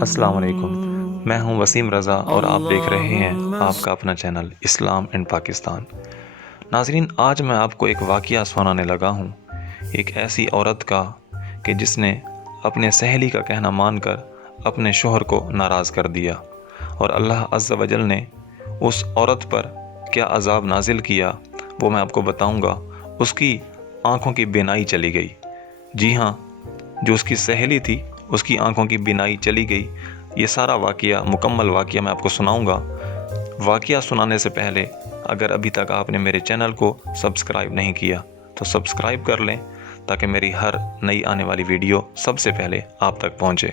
السلام علیکم، میں ہوں وسیم رضا اور آپ دیکھ رہے ہیں آپ کا اپنا چینل اسلام اینڈ پاکستان۔ ناظرین، آج میں آپ کو ایک واقعہ سنانے لگا ہوں، ایک ایسی عورت کا کہ جس نے اپنے سہیلی کا کہنا مان کر اپنے شوہر کو ناراض کر دیا، اور اللہ عز و جل نے اس عورت پر کیا عذاب نازل کیا وہ میں آپ کو بتاؤں گا۔ اس کی آنکھوں کی بینائی چلی گئی۔ جی ہاں، جو اس کی سہیلی تھی اس کی آنکھوں کی بینائی چلی گئی۔ یہ سارا واقعہ، مکمل واقعہ میں آپ کو سناؤں گا۔ واقعہ سنانے سے پہلے اگر ابھی تک آپ نے میرے چینل کو سبسکرائب نہیں کیا تو سبسکرائب کر لیں تاکہ میری ہر نئی آنے والی ویڈیو سب سے پہلے آپ تک پہنچے۔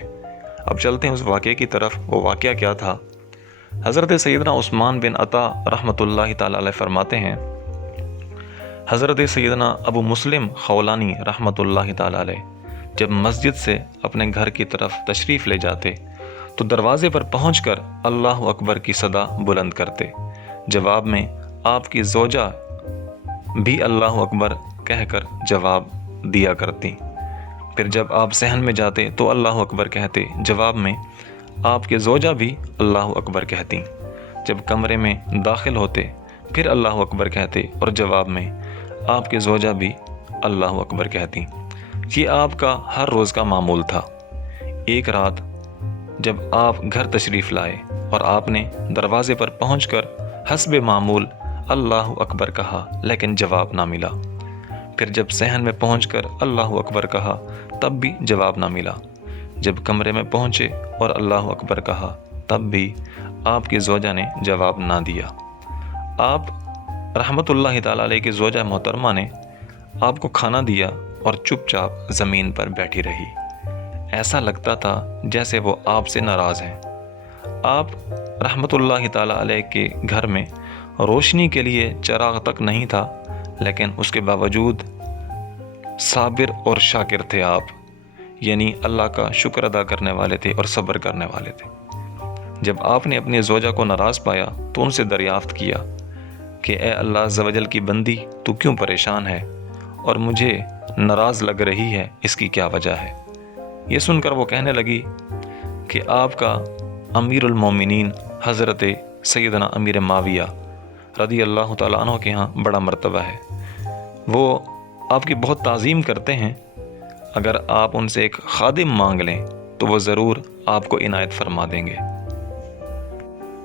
اب چلتے ہیں اس واقعے کی طرف۔ وہ واقعہ کیا تھا؟ حضرت سیدنا عثمان بن عطا رحمۃ اللہ تعالی علیہ فرماتے ہیں، حضرت سیدنا ابو مسلم خولانی رحمۃ اللہ تعالی علیہ جب مسجد سے اپنے گھر کی طرف تشریف لے جاتے تو دروازے پر پہنچ کر اللہ اکبر کی صدا بلند کرتے۔ جواب میں آپ کی زوجہ بھی اللہ اکبر کہہ کر جواب دیا کرتی۔ پھر جب آپ صحن میں جاتے تو اللہ اکبر کہتے، جواب میں آپ کے زوجہ بھی اللہ اکبر کہتی۔ جب کمرے میں داخل ہوتے پھر اللہ اکبر کہتے اور جواب میں آپ کے زوجہ بھی اللہ اکبر کہتی۔ یہ آپ کا ہر روز کا معمول تھا۔ ایک رات جب آپ گھر تشریف لائے اور آپ نے دروازے پر پہنچ کر حسب معمول اللہ اکبر کہا لیکن جواب نہ ملا۔ پھر جب صحن میں پہنچ کر اللہ اکبر کہا تب بھی جواب نہ ملا۔ جب کمرے میں پہنچے اور اللہ اکبر کہا تب بھی آپ کی زوجہ نے جواب نہ دیا۔ آپ رحمت اللہ تعالی علیہ کی زوجہ محترمہ نے آپ کو کھانا دیا اور چپ چاپ زمین پر بیٹھی رہی۔ ایسا لگتا تھا جیسے وہ آپ سے ناراض ہیں۔ آپ رحمت اللہ تعالی علیہ کے گھر میں روشنی کے لیے چراغ تک نہیں تھا، لیکن اس کے باوجود صابر اور شاکر تھے آپ، یعنی اللہ کا شکر ادا کرنے والے تھے اور صبر کرنے والے تھے۔ جب آپ نے اپنی زوجہ کو ناراض پایا تو ان سے دریافت کیا کہ اے اللہ عز و جل کی بندی، تو کیوں پریشان ہے اور مجھے ناراض لگ رہی ہے، اس کی کیا وجہ ہے؟ یہ سن کر وہ کہنے لگی کہ آپ کا امیر المومنین حضرت سیدنا امیر معاویہ رضی اللہ تعالیٰ عنہ کے ہاں بڑا مرتبہ ہے، وہ آپ کی بہت تعظیم کرتے ہیں۔ اگر آپ ان سے ایک خادم مانگ لیں تو وہ ضرور آپ کو عنایت فرما دیں گے۔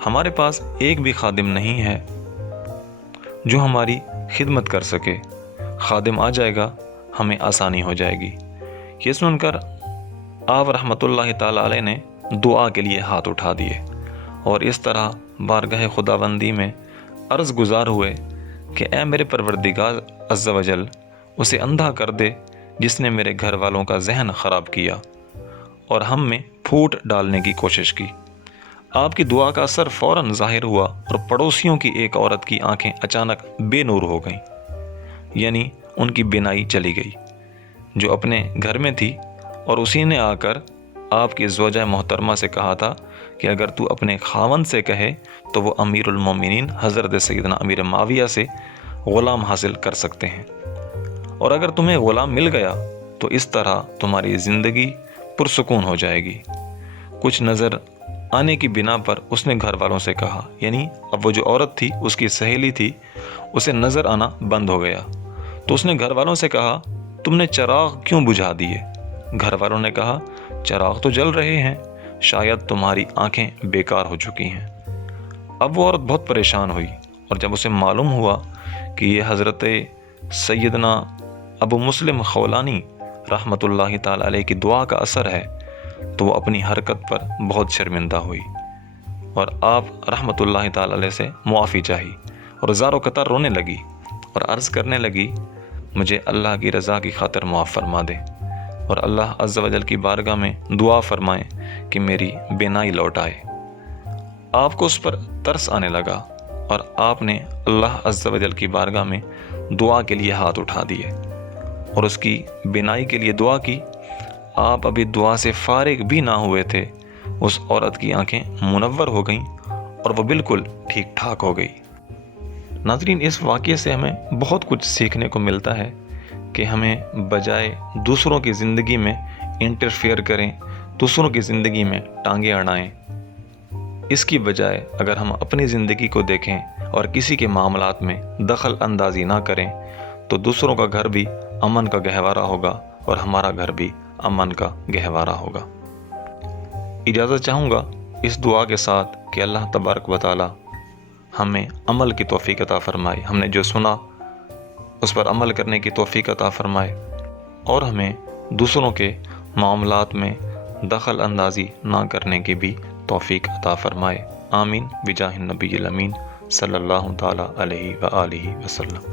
ہمارے پاس ایک بھی خادم نہیں ہے جو ہماری خدمت کر سکے۔ خادم آ جائے گا ہمیں آسانی ہو جائے گی۔ یہ سن کر آپ رحمت اللہ تعالی علیہ نے دعا کے لیے ہاتھ اٹھا دیے اور اس طرح بارگاہ خداوندی میں عرض گزار ہوئے کہ اے میرے پروردگار عز و جل، اسے اندھا کر دے جس نے میرے گھر والوں کا ذہن خراب کیا اور ہم میں پھوٹ ڈالنے کی کوشش کی۔ آپ کی دعا کا اثر فوراً ظاہر ہوا اور پڑوسیوں کی ایک عورت کی آنکھیں اچانک بے نور ہو گئیں، یعنی ان کی بینائی چلی گئی، جو اپنے گھر میں تھی، اور اسی نے آ کر آپ کی زوجہ محترمہ سے کہا تھا کہ اگر تو اپنے خاوند سے کہے تو وہ امیر المومنین حضرت سیدنا امیر معاویہ سے غلام حاصل کر سکتے ہیں، اور اگر تمہیں غلام مل گیا تو اس طرح تمہاری زندگی پرسکون ہو جائے گی۔ کچھ نظر آنے کی بنا پر اس نے گھر والوں سے کہا، یعنی اب وہ جو عورت تھی اس کی سہیلی تھی، اسے نظر آنا بند ہو گیا، تو اس نے گھر والوں سے کہا تم نے چراغ کیوں بجھا دیے؟ گھر والوں نے کہا چراغ تو جل رہے ہیں، شاید تمہاری آنکھیں بیکار ہو چکی ہیں۔ اب وہ عورت بہت پریشان ہوئی، اور جب اسے معلوم ہوا کہ یہ حضرت سیدنا ابو مسلم خولانی رحمت اللہ تعالی علیہ کی دعا کا اثر ہے تو وہ اپنی حرکت پر بہت شرمندہ ہوئی اور آپ رحمت اللہ تعالی علیہ سے معافی چاہی اور زار و قطار رونے لگی اور عرض کرنے لگی مجھے اللہ کی رضا کی خاطر معاف فرما دے اور اللہ عز و جل کی بارگاہ میں دعا فرمائیں کہ میری بینائی لوٹ آئے۔ آپ کو اس پر ترس آنے لگا اور آپ نے اللہ عز و جل کی بارگاہ میں دعا کے لیے ہاتھ اٹھا دیے اور اس کی بینائی کے لیے دعا کی۔ آپ ابھی دعا سے فارغ بھی نہ ہوئے تھے، اس عورت کی آنکھیں منور ہو گئیں اور وہ بالکل ٹھیک ٹھاک ہو گئی۔ ناظرین، اس واقعے سے ہمیں بہت کچھ سیکھنے کو ملتا ہے کہ ہمیں بجائے دوسروں کی زندگی میں انٹرفیئر کریں، دوسروں کی زندگی میں ٹانگیں اڑائیں۔ اس کی بجائے اگر ہم اپنی زندگی کو دیکھیں اور کسی کے معاملات میں دخل اندازی نہ کریں تو دوسروں کا گھر بھی امن کا گہوارہ ہوگا اور ہمارا گھر بھی امن کا گہوارہ ہوگا۔ اجازت چاہوں گا اس دعا کے ساتھ کہ اللہ تبارک و تعالی ہمیں عمل کی توفیق عطا فرمائے، ہم نے جو سنا اس پر عمل کرنے کی توفیق عطا فرمائے اور ہمیں دوسروں کے معاملات میں دخل اندازی نہ کرنے کی بھی توفیق عطا فرمائے۔ آمین بجاہ النبی الامین صلی اللہ تعالی علیہ وآلہ وسلم۔